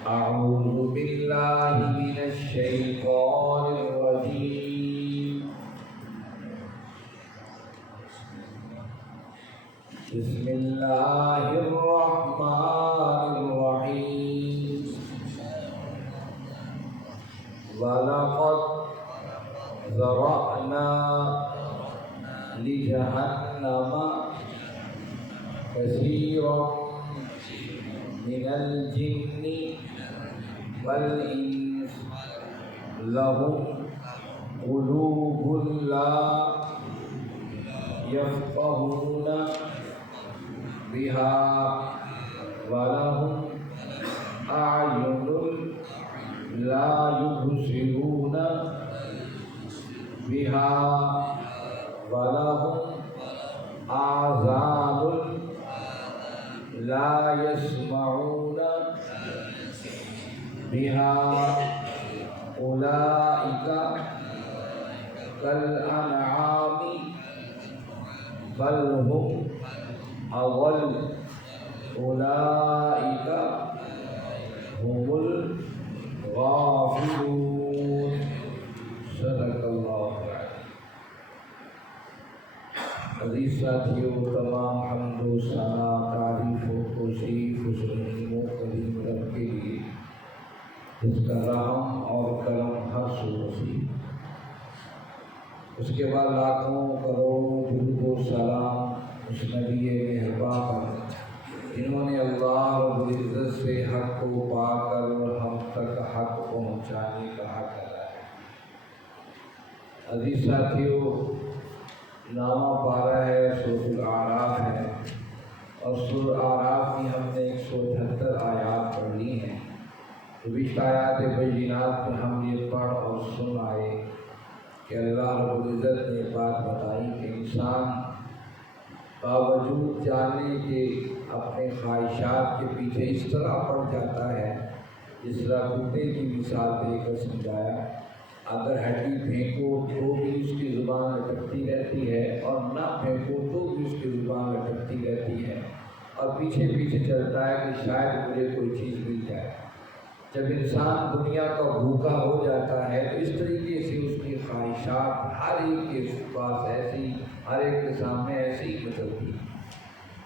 أعوذ بالله من الشيطان الرجيم. بسم الله الرحمن الرحيم. ولقد ذرأنا لجهنم كثيرا من الجن والإنس لهم قلوب لا يفقهون بها ولهم أعين لا يبصرون بها ولهم آذان لا يسمعون بها أولئك كالأنعام بل هم أضل أولئك هم الغافلون. صدق اللہ. عزیز ساتھیوں، تمام حمد و ثنا، تعریف و توصیف اس رحیم و کریم رب کے لیے جس کا رحم اور کرم ہر سو وسیع. اس کے بعد لاکھوں کروڑوں درود و سلام اس نبی مہربان پر جنہوں نے اللہ رب العزت سے حق کو پا کر ہم تک حق پہنچانے کا حق ادا ہے. عزیز ساتھیوں، نامہ پارہ ہے، سورۃ الاعراف ہے، اور سورۃ الاعراف کی ہم نے 178 آیات پڑھ لی ہیں. بیچ آیات بینات میں ہم یہ پڑھ اور سن آئے کہ اللہ رب العزت نے بات بتائی کہ انسان باوجود جاننے کے اپنے خواہشات کے پیچھے اس طرح پڑ جاتا ہے جس طرح کتے کی مثال دے کر سمجھایا. اگر ہڈی پھینکو تو بھی اس کی زبان لٹکتی رہتی ہے اور نہ پھینکو تو بھی اس کی زبان لٹکتی رہتی ہے اور پیچھے پیچھے چلتا ہے کہ شاید مجھے کوئی چیز مل جائے. جب انسان دنیا کا بھوکا ہو جاتا ہے تو اس طریقے سے اس کی خواہشات ہر ایک کے پاس ایسی، ہر ایک کے سامنے ایسی ہی بدلتی.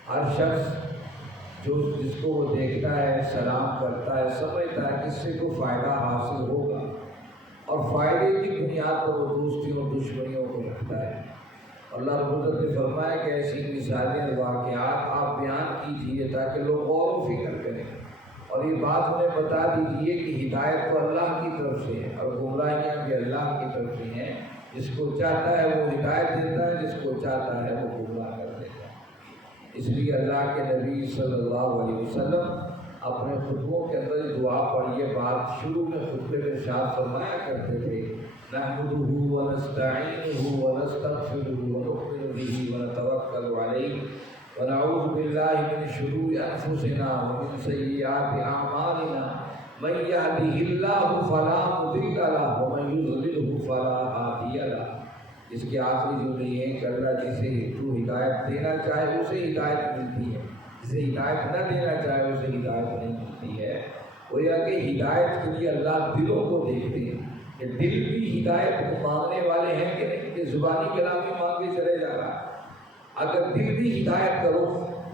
ہر شخص جس کو وہ دیکھتا ہے، سلام کرتا ہے، سمجھتا ہے کہ اس سے کوئی فائدہ حاصل ہوگا اور فائدے کی بنیاد پر وہ دوستیوں اور دشمنیوں کو رکھتا ہے. اللہ رب العزت نے فرمایا کہ ایسی مثالیں اور واقعات آپ بیان کیجیے تاکہ لوگ غور و فکر کریں، اور یہ بات انہیں بتا دیجیے کہ ہدایت تو اللہ کی طرف سے ہے اور گمراہیاں بھی اللہ کی طرف سے ہیں. جس کو چاہتا ہے وہ ہدایت دیتا ہے، جس کو چاہتا ہے وہ گمراہ کر دیتا ہے. اس لیے اللہ کے نبی صلی اللہ علیہ وسلم اپنے خطبوں کے اندر دعا پڑھ یہ بات شروع میں خطبے میں ارشاد فرمایا کرتے تھے: نحمدہ ونستعینہ ونستغفرہ ونؤمن بہ ونتوکل علیہ ونعوذ باللہ من شرور انفسنا ومن سیئات اعمالنا من یہدہ اللہ فلا مضل لہ ومن یضللہ فلا ہادی لہ. اس کے آخری جملے یہ ہیں کہ اللہ جسے جو ہدایت دینا چاہے اسے ہدایت ملتی ہے، جسے ہدایت نہ دینا چاہے اسے ہدایت نہیں ملتی ہے. وہ یہ کہ ہدایت کے لیے اللہ دلوں کو دیکھتے ہیں کہ دل بھی ہدایت کو مانگنے والے ہیں کہ نہیں، کہ زبانی کلامی مانگے چلے جا رہا ہے. اگر دل بھی ہدایت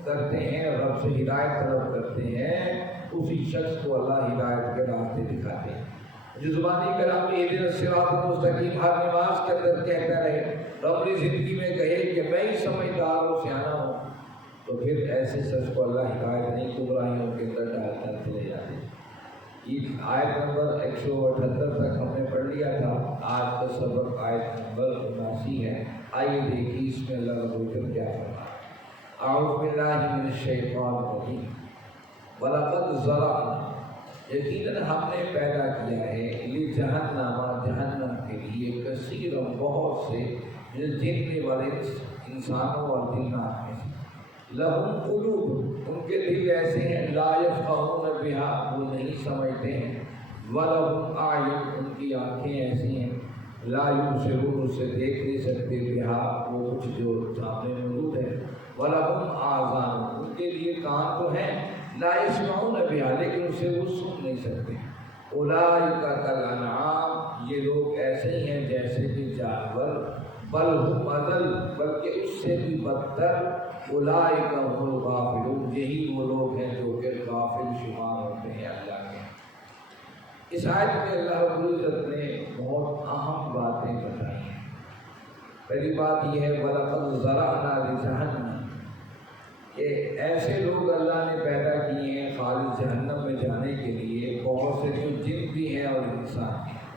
کرتے ہیں، رب سے ہدایت طلب کرتے ہیں، تو اسی شخص کو اللہ ہدایت کے راستے دکھاتے ہیں. جو زبانی کلامی اہدنا الصراط المستقیم ہر نماز کے اندر کہتا رہے، اپنی زندگی میں کہے کہ میں ہی سمجھدار و سیانا ہوں، تو پھر ایسے شخص کو اللہ ہدایت نہیں، گمراہیوں کے اندر ڈالتا چلے جاتے ہیں. یہ آیت نمبر 178 تک ہم نے پڑھ لیا تھا. آج کا سبق آیت نمبر 79 ہے. آئیے دیکھیے اس میں اللہ رب العزت کیا فرمایا. اعوذ باللہ من الشیطان الرجیم. وَلَقَدْ ذَرَأْنَا، یقیناً ہم نے پیدا کیا ہے، لِجَہَنَّمَ، جہنم کے لیے، کثیرًا بہت سے، جن والے انسانوں اور جنات میں سے، لہم قلوب، ان کے دل ایسے ہیں، لا یفقہون بہا، وہ نہیں سمجھتے ہیں، ولہم اعین، ان کی آنکھیں ایسی ہیں، لا یبصرون، اس سے دیکھ نہیں سکتے، بہا، وہ کچھ جو سامنے موجود ہے، ولہم آذان، ان کے لیے کان تو ہیں لا يسمعون بها، لیکن اسے وہ سن نہیں سکتے۔ اولئک کالانعام، یہ لوگ ایسے ہی ہیں جیسے کہ جانور، بل ہم اضل، بلکہ اس سے بھی بدتر، اولئک هم الغافلون، یہی وہ لوگ ہیں جو کہ غافل شمار ہوتے ہیں اللہ کے۔ اس آیت میں اللہ رب العزت نے بہت اہم باتیں بتائی ہیں۔ پہلی بات یہ ہے وَلَقَدْ ذَرَأْنَا لِجَهَنَّمَ، کہ ایسے لوگ اللہ نے پیدا کیے ہیں خالص جہنم میں جانے کے لیے، بہت سے جو جن بھی ہیں اور انسان بھی ہیں۔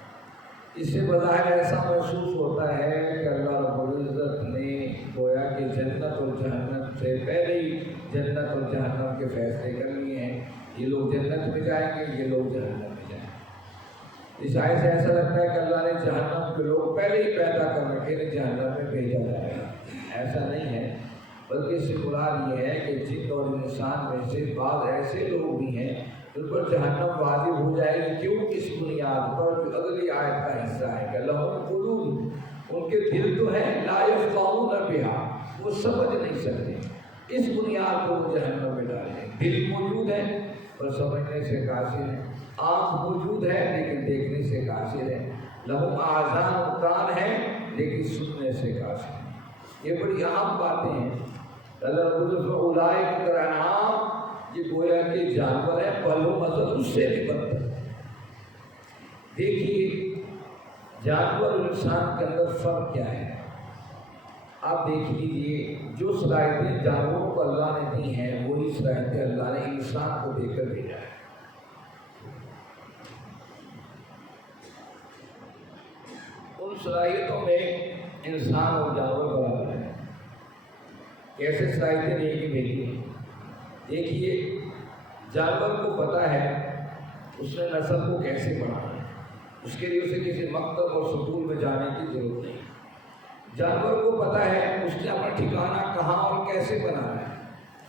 اس سے بظاہر ایسا محسوس ہوتا ہے کہ اللہ رب العزت نے گویا کہ جنت اور جہنم سے پہلے ہی جنت اور جہنم کے فیصلے کر لیے ہیں، یہ لوگ جنت میں جائیں گے، یہ لوگ جہنم میں جائیں گے۔ اس آیت سے ایسا لگتا ہے کہ اللہ نے جہنم کے لوگ پہلے ہی پیدا کر رکھے ہیں، جہنم میں بھیجا جائے گا، ایسا نہیں ہے، بلکہ اس سے مراد یہ ہے کہ جن اور انسان میں سے بعض ایسے لوگ بھی ہیں جن پر جہنم واجب ہو جائے گی۔ کیوں؟ اس بنیاد پر جو اگلی آیت کا حصہ ہے کہ لہم قلوب، ان کے دل تو ہیں، لا یفقہون بہا، وہ سمجھ نہیں سکتے، اس بنیاد پر وہ جہنم میں ڈالے ہیں۔ دل موجود ہے پر سمجھنے سے قاصر ہے، آنکھ موجود ہے لیکن دیکھنے سے قاصر ہے، لہم آذان، کان ہے لیکن سننے سے قاصر ہے۔ یہ بڑی اہم باتیں ہیں۔ اللہ رب العزت اولئک کالانعام، یہ گویا کہ جانور ہے، بل ہم اضل، اس سے بھی بدتر۔ دیکھیے جانور اور انسان کے اندر فرق کیا ہے، آپ دیکھ لیجیے، جو صلاحیتیں جانوروں کو اللہ نے دی ہیں وہی صلاحیتیں اللہ نے انسان کو دے کر بھیجا ہے۔ ان صلاحیتوں میں انسان اور جانور برابر ہیں۔ کیسے صلاحیتیں دے کے بھیجی ہیں؟ دیکھیے جانور کو پتہ ہے اس نے نسل کو کیسے بڑھانا ہے، اس کے لیے اسے کسی مکتب اور سکول میں جانے کی ضرورت نہیں۔ جانور کو پتہ ہے اس نے اپنا ٹھکانہ کہاں اور کیسے بنانا ہے،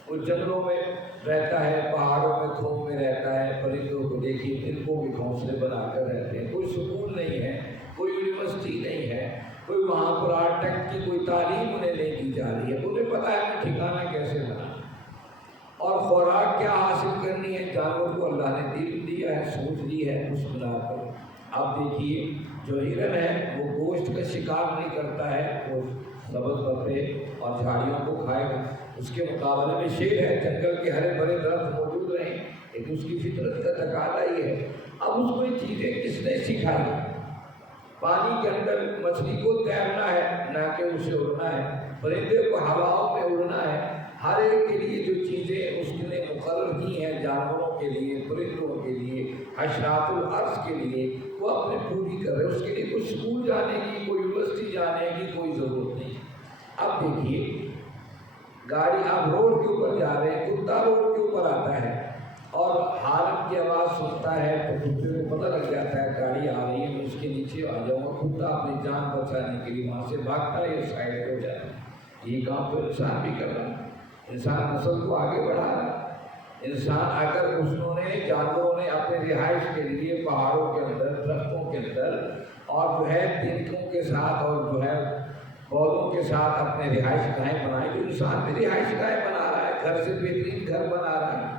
وہ جنگلوں میں رہتا ہے، پہاڑوں میں، کھووں میں رہتا ہے، پرندوں کو دیکھیے ان کو بھی گھونسلے بنا کر رہتے ہیں، کوئی سکول نہیں ہے، کوئی یونیورسٹی نہیں ہے، کوئی وہاں پر آرٹ کی کوئی تعلیم انہیں نہیں دی جا رہی ہے، انہیں پتہ ہے کہ ٹھکانہ کیسے بنانا اور خوراک کیا حاصل کرنی ہے۔ جانور کو اللہ نے دل دیا ہے، سوچ دی ہے، اس بنا پر آپ دیکھیے جو ہرن ہے وہ گوشت کا شکار نہیں کرتا ہے، وہ سبز پتے اور جھاڑیوں کو کھائے گا۔ اس کے مقابلے میں شیر ہے، جنگل کے ہرے بھرے درخت موجود رہیں، لیکن اس کی فطرت کا تقاضا یہ ہے۔ اب اس کو یہ چیزیں کس نے سکھائی؟ پانی کے اندر مچھلی کو تیرنا ہے نہ کہ اسے اڑنا ہے، پرندے کو ہواؤں میں اڑنا ہے۔ ہر ایک کے لیے جو چیزیں اس نے مقرر کی ہیں، جانوروں کے لیے، پرندوں کے لیے، حشرات الارض کے لیے، وہ اپنے پوری کر رہے ہیں۔ اس کے لیے کوئی اسکول جانے کی، کوئی یونیورسٹی جانے کی کوئی ضرورت نہیں۔ اب دیکھیے گاڑی آپ روڈ کے اوپر جا رہے ہیں، کتا روڈ کے اوپر آتا ہے اور ہارن کی آواز سنتا ہے تو کتے کو پتہ لگ جاتا ہے گاڑی آ رہی ہے، میں اس کے نیچے آ جاؤں گا۔ کتا اپنی جان بچانے کے لیے وہاں سے بھاگتا ہے، یہ سائڈ ہو جاتا ہے۔ یہ کام تو انسان بھی کر رہا ہے، انسان نسل کو آگے بڑھا رہا ہے۔ انسان اگر انہوں نے جانوروں نے اپنے رہائش کے لیے پہاڑوں کے اندر، درختوں کے اندر اور جو ہے تنکوں کے ساتھ اور جو ہے پودوں کے ساتھ اپنے رہائش گاہیں بنائی، تو انسان بھی رہائش گاہیں بنا رہا ہے، گھر سے بہترین گھر بنا رہا ہے،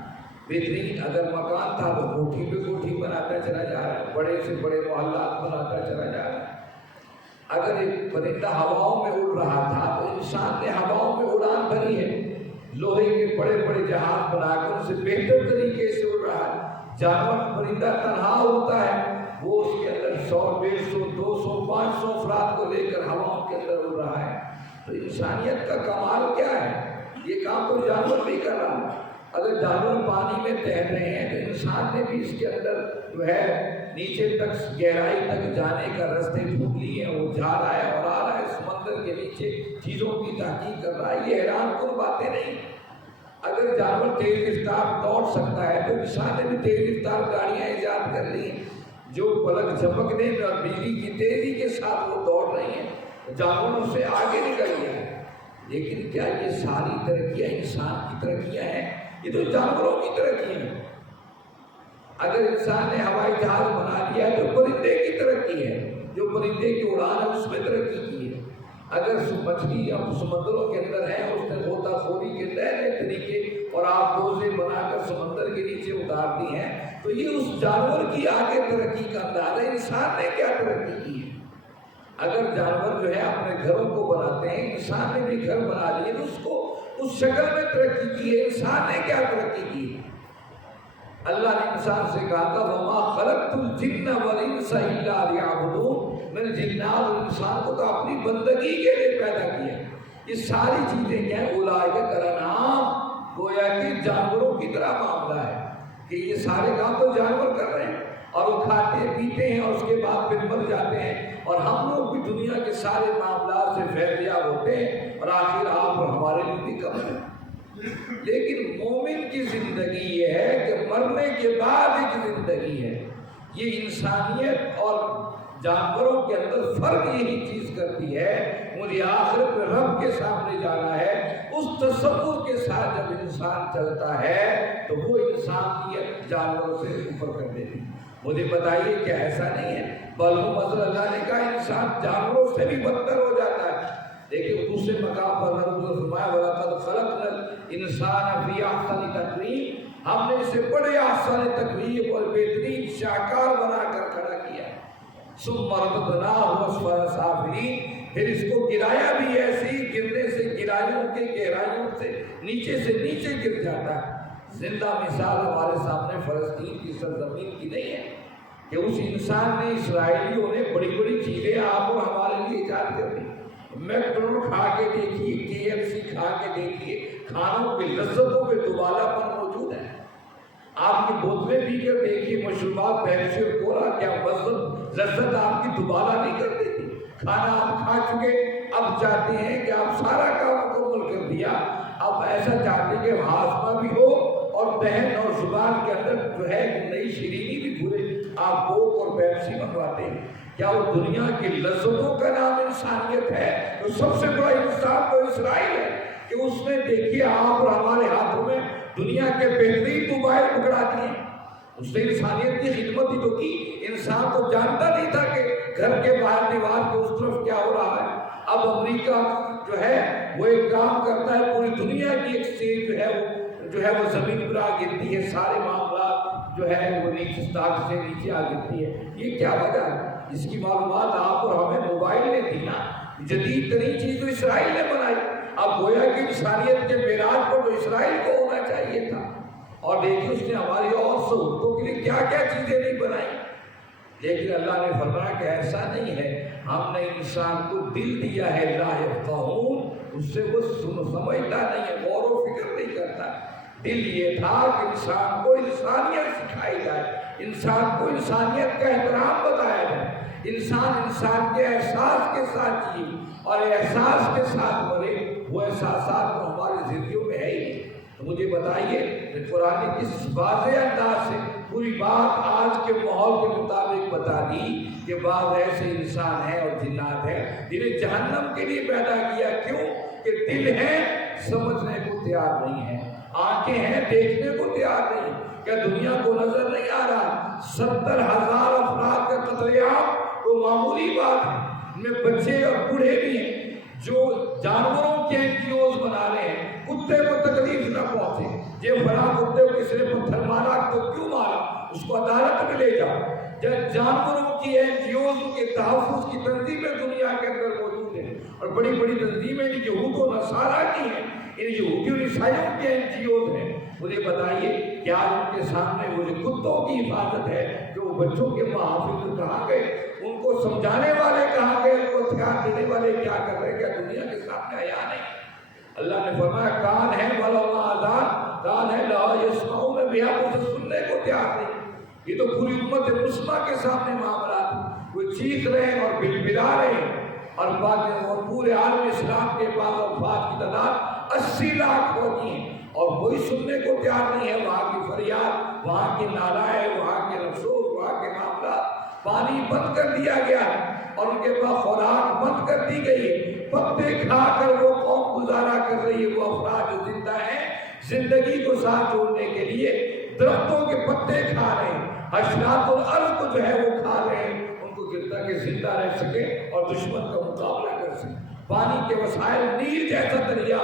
بہترین اگر مکان تھا تو کوٹھی پہ کوٹھی بناتا چلا جا رہا ہے، بڑے سے بڑے محلات بناتا چلا جا رہا ہے۔ اگر ایک پرندہ ہواؤں میں اڑ رہا تھا تو انسان نے ہواؤں میں اڑان بھری ہے، لوہے کے بڑے بڑے جہاز بنا کر ان سے بہتر طریقے سے اڑ رہا ہے۔ جانور پرندہ تنہا اڑتا ہے، وہ اس کے اندر 100، 150، 200، 500 افراد کو لے کر ہواؤں کے اندر اڑ رہا ہے۔ تو انسانیت کا کمال کیا ہے؟ یہ کام تو جانور نہیں کر رہا۔ اگر جانور پانی میں تیر رہے ہیں تو انسان نے بھی اس کے اندر جو ہے نیچے تک، گہرائی تک جانے کا راستے ڈھونڈ لیے ہیں، وہ جا رہا ہے اور آ رہا ہے، سمندر کے نیچے چیزوں کی تحقیق کر رہا ہے۔ یہ حیران کن باتیں نہیں۔ اگر جانور تیز رفتار دوڑ سکتا ہے تو انسان نے بھی تیز رفتار گاڑیاں ایجاد کر لی ہیں جو پلک جھپکنے اور بجلی کی تیزی کے ساتھ وہ دوڑ رہی ہیں، جانوروں سے آگے نکل گیا ہے۔ لیکن کیا یہ ساری ترقیاں انسان کی ترقیاں ہیں؟ یہ تو جانوروں کی ترقی ہے۔ اگر انسان نے ہوائی جہاز بنا لیا ہے تو پرندے کی ترقی ہے، جو پرندے کی اڑان ہے اس میں ترقی کی ہے۔ اگر مچھلی یا سمندروں کے اندر ہے، اس نے غوطہ خوری کے نئے نئے طریقے اور آپ روزے بنا کر سمندر کے نیچے اتار دی ہیں، تو یہ اس جانور کی آگے ترقی کا انداز ہے۔ انسان نے کیا ترقی کی ہے؟ اگر جانور جو ہے اپنے گھروں کو بناتے ہیں، انسان نے بھی گھر بنا لیے تو اس کو اس شکل میں ترقی کی ہے۔ انسان نے کیا ترقی کی ہے؟ اللہ نے انسان سے کہا تھا وَمَا خَلَقْتُ الْجِنَّ وَالْإِنسَ إِلَّا لِيَعْبُدُونَ، میں نے جنات اور انسان کو تو اپنی بندگی کے لیے پیدا کیا۔ یہ ساری چیزیں کیا ہیں؟ اولئک کالانعام، گویا کہ جانوروں کی طرح معاملہ ہے کہ یہ سارے کام تو جانور کر رہے ہیں اور وہ کھاتے پیتے ہیں اور اس کے بعد پھر مر جاتے ہیں، اور ہم لوگ بھی دنیا کے سارے معاملات سے فیضیاب ہوتے ہیں اور آخر آپ اور ہمارے لیے بھی کم ہے۔ لیکن مومن کی زندگی یہ ہے کہ مرنے کے بعد ایک زندگی ہے۔ یہ انسانیت اور جانوروں کے اندر فرق یہی چیز کرتی ہے، مجھے آخرت میں رب کے سامنے جانا ہے۔ اس تصور کے ساتھ جب انسان چلتا ہے تو وہ انسانیت جانوروں سے اوپر کر دیتی۔ مجھے بتائیے کیا ایسا نہیں ہے؟ بلکہ مثلا اللہ نے کہا انسان جانوروں سے بھی بدتر ہو جاتا ہے۔ دیکھیے دوسرے مقام پر حضرت نے فرمایا وَلَقَدْ خَلَقْنَا الْإِنسَانَ فِي أَحْسَنِ تَقْوِيمٍ، ہم نے اسے بڑے احسن تقویم اور بہترین شاہکار بنا کر کھڑا کیا۔ ثُمَّ رَدَدْنَاهُ أَسْفَلَ سَافِلِينَ، پھر اس کو گرایا بھی ایسے ہی، گرنے سے گرائیوں کے گہرائیوں سے نیچے گر جاتا ہے۔ زندہ مثال ہمارے سامنے فلسطین کی سرزمین کی نہیں ہے کہ اس انسان نے، اسرائیلیوں نے بڑی بڑی چیزیں آپ اور ہمارے لیے ایجاد کر دی۔ میکڈونلڈ کھا کے دیکھیے، KFC کھا کے دیکھیے، کھانوں کی لذتوں میں دوبالہ پن موجود ہے۔ آپ کی بوتلیں پی کر دیکھیے، مشروبات پیپسی اور کولا، کیا لذت آپ کی دوبالہ نہیں کر دیتی؟ کھانا آپ کھا چکے، اب چاہتے ہیں کہ آپ سارا کام مکمل کر دیا، اب ایسا چاہتے ہیں کہ ہاضمہ بھی ہو اور دہن اور زبان کے اندر جو ہے نئی شیرینی بھی گھرے۔ آپ کوک اور پیپسی منگواتے ہیں۔ کیا وہ دنیا کی لذتوں کا نام انسانیت ہے؟ تو سب سے بڑا انسان تو اسرائیل ہے کہ اس نے دیکھیے آپ اور ہمارے ہاتھوں میں دنیا کے بہترین موبائل پکڑا دیے۔ اس نے انسانیت کی خدمت ہی تو کی۔ انسان تو جانتا نہیں تھا کہ گھر کے باہر دیوار کے اس طرف کیا ہو رہا ہے۔ اب امریکہ جو ہے وہ ایک کام کرتا ہے، پوری دنیا کی ایکسچینج جو ہے وہ زمین پر آ گرتی ہے، سارے معاملات جو ہے وہ نیچے آ گرتی ہے۔ یہ کیا وجہ ہے؟ اس کی معلومات آپ اور ہمیں موبائل نے دی نا۔ جدید ترین چیز تو اسرائیل نے بنائی۔ اب گویا کہ انسانیت کے معراج پر تو اسرائیل کو ہونا چاہیے تھا، اور دیکھیے اس نے ہماری اور سہولتوں کے لیے کیا کیا چیزیں نہیں بنائی۔ لیکن اللہ نے فرمایا کہ ایسا نہیں ہے، ہم نے انسان کو دل دیا ہے لا یفقہون، اس سے وہ سمجھتا نہیں ہے، غور و فکر نہیں کرتا۔ دل یہ تھا کہ انسان کو انسانیت سکھائی جائے، انسان کو انسانیت کا احترام بتایا جائے، انسان کے احساس کے ساتھ جیے اور احساس کے ساتھ مرے۔ وہ احساسات تو ہماری زندگیوں میں ہے ہی۔ تو مجھے بتائیے کہ قرآن کس واضح انداز سے پوری بات آج کے ماحول کے مطابق بتا دی کہ بعض ایسے انسان ہیں اور جنات ہیں جنہیں جہنم کے لیے پیدا کیا۔ کیوں؟ کہ دل ہے سمجھنے کو تیار نہیں ہے، آنکھیں ہیں دیکھنے کو تیار نہیں، کیا دنیا کو نظر نہیں آ رہا؟ 70,000 افراد کا قتل عام تو معمولی بات ہے، ان میں بچے اور بوڑھے بھی ہیں جو جانوروں کے NGOs بنا رہے ہیں۔ کتے کو تکلیف نہ پہنچے، یہ فلاں کتے کو کسی نے پتھر مارا تو کیوں مارا، اس کو عدالت میں لے جاؤ۔ جب جانوروں کی NGOs کے تحفظ کی تنظیمیں دنیا کے اندر موجود ہیں، اور بڑی بڑی تنظیمیں یہود و نصارہ کی ہیں، ان یہودی اور عیسائیوں کے NGOs ہیں۔ مجھے بتائیے کیا ان کے سامنے وہ کتوں کی حفاظت ہے کہ وہ بچوں کے محافظ کہاں گئے، ان کو سمجھانے والے کہاں گئے، ان کو ہتھیار دینے والے کیا کر رہے ہیں؟ کیا دنیا کے سامنے آیا نہیں؟ اللہ نے فرمایا کان ہے ولو آذان، کان ہے لا یسمعون بہا، اسے سننے کو تیار نہیں۔ یہ تو پوری امت مسلمہ کے سامنے معاملات، وہ چیخ رہے ہیں اور بلبلا رہے ہیں، اور پورے عالم اسلام کے بعد وفات کی تعداد 80 لاکھ ہوتی ہیں، اور کوئی سننے کو تیار نہیں ہے وہاں کی فریاد، وہاں کی نالائیں، وہاں کے افسوس، وہاں کے معاملات۔ پانی بند کر دیا گیا اور ان کے پاس خوراک بند کر دی گئی ہے، پتے کھا کر وہ قوم گزارا کر رہی ہے۔ وہ افراد جو زندہ ہیں زندگی کو ساتھ جوڑنے کے لیے درختوں کے پتے کھا رہے ہیں، حشرات الارض کو جو ہے وہ کھا رہے ہیں، ان کو گرتا کہ زندہ رہ سکے اور دشمن کا مقابلہ کر سکے۔ پانی کے وسائل، نیل جیسا دریا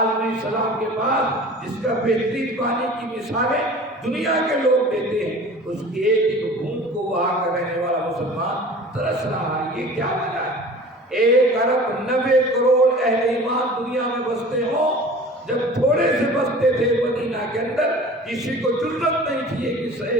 آدم علیہ السلام کے بعد جس کا بہترین پانی کی مثالیں دنیا کے لوگ دیتے ہیں، اس کی ایک بوند کو وہاں کا رہنے والا مسلمان ترس رہا ہے۔ یہ کیا وجہ ہے؟ 1.90 کروڑ اہل ایمان دنیا میں بستے ہوں، جب تھوڑے سے بستے تھے مدینہ کے اندر، کسی کو جرت نہیں تھی کہ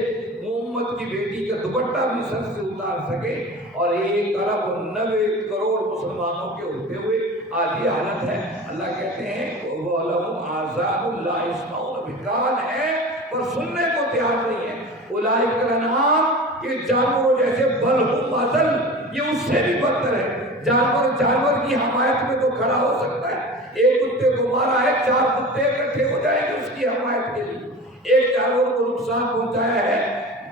محمد کی بیٹی کا دوپٹہ بھی سر سے اتار سکے، اور 1.90 کروڑ مسلمانوں کے ہوتے ہوئے آج یہ حالت ہے۔ اللہ کہتے ہیں وَلَهُمْ عَذَابٌ لَا يَسْمَعُونَ، بیکان ہے پر سننے کو تیار نہیں ہے۔ اولئک الانعام، یہ جانوروں جیسے، بل ہم اضل، یہ اس سے بھی بدتر ہے۔ جانور کی حمایت میں تو کھڑا ہو سکتا ہے، ایک کتے کو مارا ہے 4 کتے اکٹھے ہو جائیں گے اس کی حمایت کے لیے، ایک جانور کو نقصان پہنچایا ہے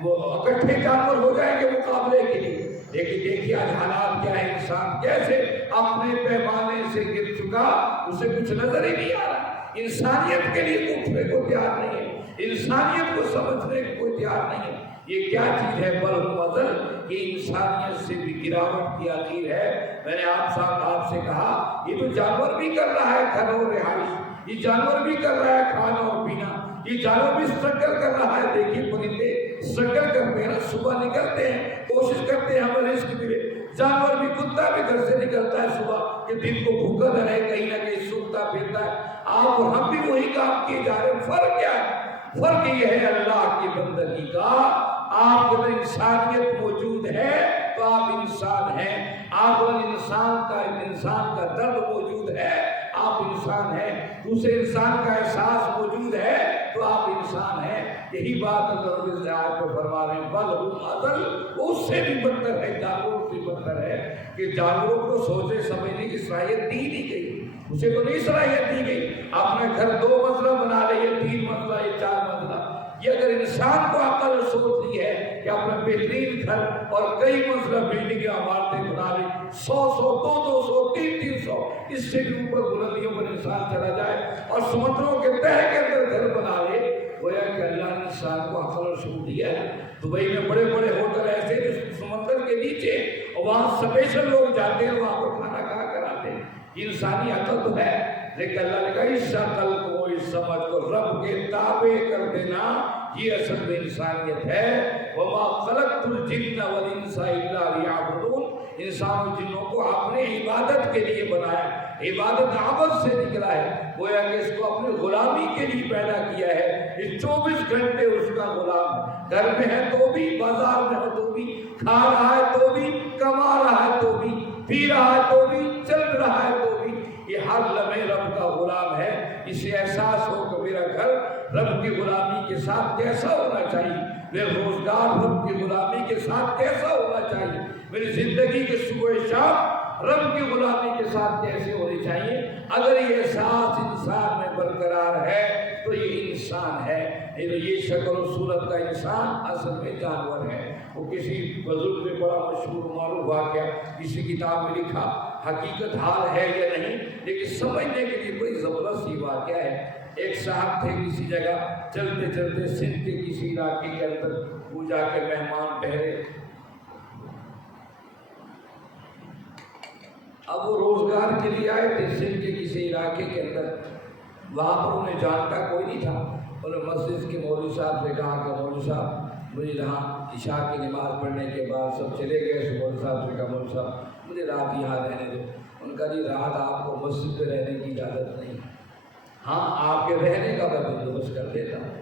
وہ اکٹھے جانور ہو جائیں گے مقابلے کے لیے۔ لیکن دیکھیے آج حالات کیا ہے، انسان کیسے اپنے پیمانے سے گر چکا، اسے کچھ نظر ہی نہیں آ رہا، انسانیت کے لیے اٹھنے کو تیار نہیں ہے، انسانیت کو سمجھنے کو کوئی تیار نہیں ہے۔ یہ کیا چیز ہے؟ بل ہم اضل، یہ انسانیت سے بھی گراوٹ کی آخر ہے۔ میں نے آپ سے کہا یہ تو جانور بھی کر رہا ہے گھر اور رہائش، یہ جانور بھی کر رہا ہے کھانا اور پینا، یہ جانور بھی سٹرگل کر رہا ہے۔ دیکھیے پرندے سٹرگل کرتے ہیں، صبح نکلتے ہیں، کوشش کرتے ہیں ہمیں رزق ملے، جانور بھی، کتا بھی گھر سے نکلتا ہے صبح کہ دن کو بھوکا نہ رہے، کہیں نہ کہیں سوکھتا پھرتا ہے۔ آپ اور ہم بھی وہی کام کیے جا رہے ہیں۔ فرق کیا ہے؟ فرق یہ ہے اللہ کی بندگی کا، آپ کے اندر انسانیت موجود ہے تو آپ انسان ہیں، آپ اور انسان کا درد موجود ہے، آپ انسان ہیں، دوسرے انسان کا احساس موجود ہے تو آپ انسان ہیں۔ یہی بات اللہ رب العزت کو فرما رہے ہیں، بل ہم اضل، اس سے بھی بدتر ہے، جانوروں سے بدتر ہے کہ جانوروں کو سوچے سمجھنے کی صلاحیت دی نہیں گئی، اسے تو نہیں صلاحیت دی گئی۔ اپنے گھر 2 منزلہ بنا لے، یہ 3 منزلہ، یہ 4 منزلہ۔ یہ اگر انسان کو عقل اور سوچ لی ہے کہ اپنا بہترین گھر اور کئی منزلہ بلڈنگ عمارتیں بنا لے، 100 200 300 اس سے بھی اوپر بلندیوں پر انسان چلا جائے اور سمندروں کے تہہ کے اندر گھر بنا لے، گویا کہ اللہ نے انسان کو عقل اور شعور دیا ہے۔ دبئی میں بڑے بڑے ہوٹل ایسے جو سمندر کے نیچے، اور وہاں اسپیشل لوگ جاتے ہیں، وہاں پر کھانا کھا کر آتے ہیں۔ یہ انسانی عقل تو ہے، لیکن اللہ نے کہا اس عقل کو، اس سمجھ کو رب کے تابع کر دینا، یہ اصل میں انسانیت ہے۔ وَمَا خَلَقْتُ الْجِنَّ وَالْإِنسَ إِلَّا لِيَعْبُدُونَ، انسان اور جنوں کو اپنے عبادت کے لیے بنایا، عبادت عبد سے نکلا ہے، گویا کہ اس کو اپنی غلامی کے لیے پیدا کیا ہے۔ اس 24 گھنٹے اس کا غلام ہے، گھر میں ہے تو بھی، بازار میں ہو تو بھی، کھا رہا ہے تو بھی، کما رہا ہے تو بھی، پی رہا ہے تو بھی، چل رہا ہے تو بھی، یہ ہر لمحے رب کا غلام ہے۔ اسے احساس ہو کہ میرا گھر رب کی غلامی کے ساتھ کیسا ہونا چاہیے، میرا روزگار رب کی غلامی کے ساتھ کیسا ہونا چاہیے، میری زندگی کے صبح شام رب کی غلامی کے ساتھ کیسے ہونی چاہیے۔ اگر یہ احساس انسان میں برقرار ہے تو یہ انسان ہے، یہ شکل و صورت کا انسان اصل میں جانور ہے۔ وہ کسی بزرگ نے بڑا مشہور معروف واقعہ کسی کتاب میں لکھا، حقیقت حال ہے یا نہیں، لیکن سمجھنے کے لیے بڑی زبردست یہ واقعہ ہے۔ ایک صاحب تھے کسی جگہ، چلتے چلتے سندھ کے کسی علاقے کے اندر، وہ جا کے مہمان ٹھہرے۔ اب وہ روزگار کے لیے آئے تھے سندھ کے کسی علاقے کے اندر، وہاں پر انہیں جانتا کوئی نہیں تھا۔ انہوں نے مسجد کے مولوی صاحب سے کہا کہ مولوی صاحب مجھے یہاں عشاء کی نماز پڑھنے کے بعد سب چلے گئے، مولوی صاحب سے کہا مولوی صاحب مجھے رات یہاں رہنے دو۔ ان کا جی رات آپ کو مسجد میں رہنے کی اجازت نہیں، ہاں آپ کے رہنے کا میں بندوبست کر دیتا ہوں۔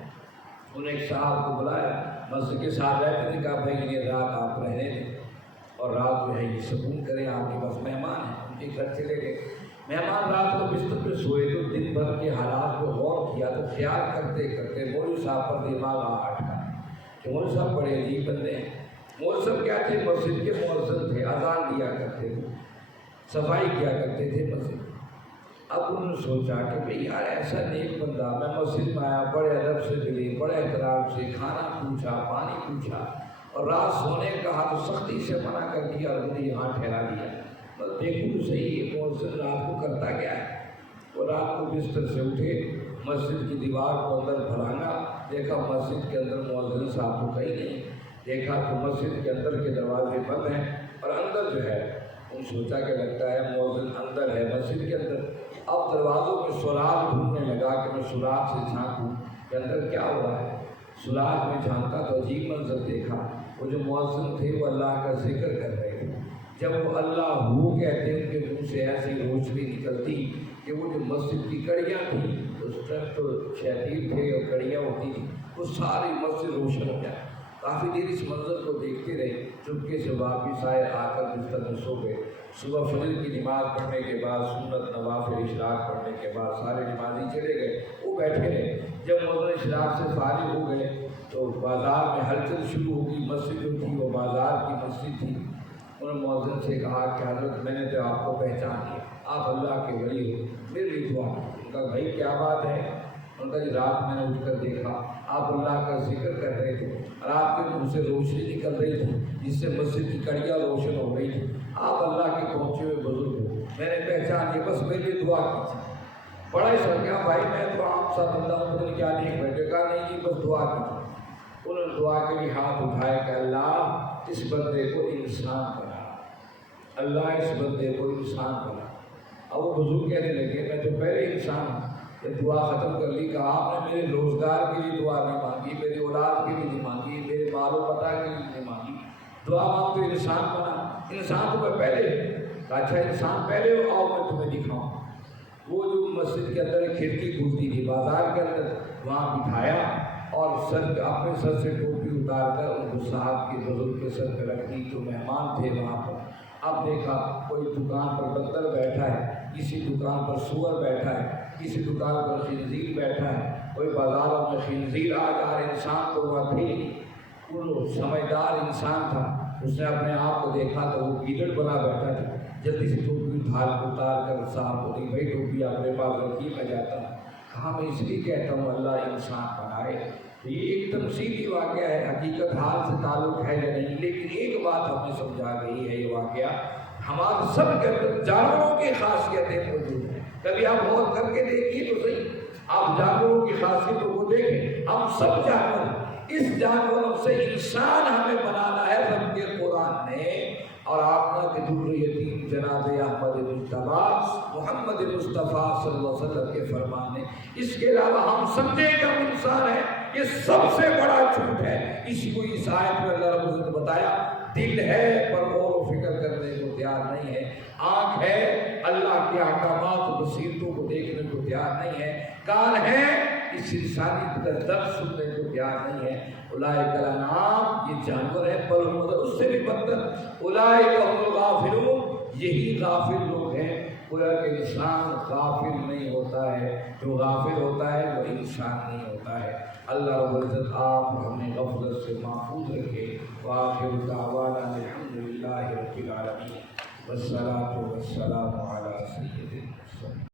انہیں ایک صاحب کو بلایا، مسجد کے ساتھ رہتے تھے، کہا بھائی یہ رات آپ رہنے دیں اور رات جو ہے یہ سکون کریں، آپ کے پاس مہمان ہیں۔ ان کے گھر چلے گئے، مہمان رات کو بستر پہ سوئے تو دن بھر کے حالات کو غور کیا تو خیال کرتے کرتے مولوی صاحب پر دماغ اٹھا کہ مولوی صاحب بڑے عجیب بندے ہیں۔ مولوی صاحب کیا تھے؟ مسجد کے مؤذن تھے، اذان دیا کرتے تھے، صفائی کیا کرتے تھے مسجد۔ اب انہوں نے سوچا کہ بھئی یار ایسا نیک بندہ، میں مسجد میں آیا، بڑے ادب سے ملی، بڑے احترام سے کھانا پوچھا، پانی پوچھا، اور رات سونے کہا تو سختی سے منع کر دیا اور مجھے یہاں ٹھہرا دیا۔ بس دیکھوں تو صحیح یہ مؤذن رات کو کرتا کیا ہے۔ وہ رات کو بستر سے اٹھے، مسجد کی دیوار کو اندر پھلانگا، دیکھا مسجد کے اندر مؤذن صاحب کو کہیں نہیں، دیکھا تو مسجد کے اندر کے دروازے بند ہیں اور اندر جو ہے ان سوچا کہ لگتا ہے مؤذن اندر ہے مسجد کے اندر۔ اب دروازوں میں سراغ ڈھونڈنے لگا کہ میں سراغ سے جھانکوں کہ اندر کیا ہو رہا ہے۔ سراغ میں جھانکا تو عجیب منظر دیکھا، وہ جو مؤذن تھے وہ اللہ کا ذکر کر رہے تھے۔ جب وہ اللہ ہو کہتے ان کے منہ سے ایسی روشنی نکلتی کہ وہ جو مسجد کی کڑیاں تھیں، اس طرف تو شیاطین تھے اور کڑیاں ہوتی تھیں، وہ ساری مسجد روشن ہو جائے۔ کافی دیر اس منظر کو دیکھتے رہے، چپکے سے واپس آئے، آ کر بستر میں سو گئے۔ صبح فجر کی نماز پڑھنے کے بعد، سنت نوافل اشراق پڑھنے کے بعد سارے نمازی چلے گئے، وہ بیٹھے رہے۔ جب مؤذن اشراق سے فارغ ہو گئے تو بازار میں ہلچل شروع ہو گئی۔ مسجد جو تھی وہ بازار کی مسجد تھی۔ انہوں نے مؤذن سے کہا کہ حضرت میں نے تو آپ کو پہچان لیا، آپ اللہ کے ولی ہو، میرے لیے دعا کیجیے۔ ان کا بھائی کیا بات ہے؟ ان کا رات میں نے اٹھ کر دیکھا آپ اللہ کا ذکر کر رہے تھے اور آپ کے منہ سے روشنی نکل رہی تھی جس سے مسجد کی کڑیاں روشن ہو رہی تھی۔ آپ اللہ کے پہنچے ہوئے بزرگ ہو، میں نے پہچان لیا، بس میرے لیے دعا کیجیے۔ بڑا ہی سر کیا بھائی میں تو عام سا بندہ ہوں، پتہ کیا نہیں بیٹھے گا، نہیں جی بس دعا کیجیے۔ انہوں نے دعا کے لیے ہاتھ اٹھائے کہ اللہ اس بندے کو انسان بنا، اللہ اس بندے کو انسان بنا۔ اب وہ بزرگ کہنے لگے میں تو پہلے انسان ہوں۔ جب دعا ختم کر لی کہا آپ نے میرے روزگار کے لیے دعا نہیں مانگی، میری اولاد کے لیے نہیں مانگی، میرے مال و متاع کے لیے نہیں مانگی، دعا مانگ تو انسان بنا۔ انسان تو میں پہلے کہا اچھا انسان پہلے ہو، آؤ میں تمہیں دکھاؤں۔ وہ جو مسجد کے اندر ایک کھڑکی کھلتی تھی بازار کے اندر، وہاں بٹھایا اور اپنے سر سے ٹوپی اتار کر ان کو صاحب کے بزرگ کے سر پہ رکھ دی جو مہمان تھے وہاں پر۔ اب دیکھا کوئی دکان پر بندر بیٹھا ہے، کسی دکان پر سور بیٹھا ہے، کسی دکان پر خنزیر بیٹھا ہے، کوئی بازاروں میں خنزیر آدار انسان تو وہ تھے، وہ سمجھدار انسان تھا۔ اس نے اپنے آپ کو دیکھا تو وہ گیدڑ بنا بیٹھا تھا۔ جلدی سے ٹوپی اتار کر صاحب کو دی، بھائی ٹوپی اپنے پاس رکھی، میں جاتا ہوں۔ کہا میں اس لیے کہتا ہوں اللہ انسان بنائے۔ یہ ایک تمثیلی واقعہ ہے، حقیقت حال سے تعلق ہے یا نہیں، لیکن ایک بات ہمیں سمجھا گئی ہے یہ واقعہ، ہمارے سب کے اندر جانوروں کی خاصیتیں موجود ہیں۔ کبھی آپ غور کر کے دیکھیے تو صحیح، آپ جانوروں کی خاصیتوں کو دیکھیں، ہم سب جانور ہیں۔ اس جانوروں سے انسان ہمیں بنانا ہے رب کے قرآن نے، اور آپ کا کہ در یتیم جناب احمد مصطفیٰ محمد مصطفیٰ صلی اللہ علیہ وسلم کے فرمان نے۔ اس کے علاوہ ہم سمجھیں کہ ہم انسان ہیں، یہ سب سے بڑا جھوٹ ہے۔ اسی کو اس آیت میں اللہ رب نے بتایا، دل ہے پر غور و فکر کرنے کو تیار نہیں ہے، آنکھ ہے اللہ کے احکامات و بصیرتوں کو دیکھنے کو تیار نہیں ہے، کان ہے اس انسانی کا درد سننے کو تیار نہیں ہے۔ اولئک الانعام، یہ جانور ہے، بل ہم اس سے بھی بدتر، اولئک هم الغافلون، یہی غافل لوگ ہیں۔ گویا کہ انسان غافل نہیں ہوتا ہے، جو غافل ہوتا ہے وہ انسان نہیں ہوتا ہے۔ اللہ رب العزت آپ ہمیں غفلت سے محفوظ رکھے۔ وآخر دعوانا الحمدللہ رب العالمین، والصلاة والسلام علی سید المرسلین۔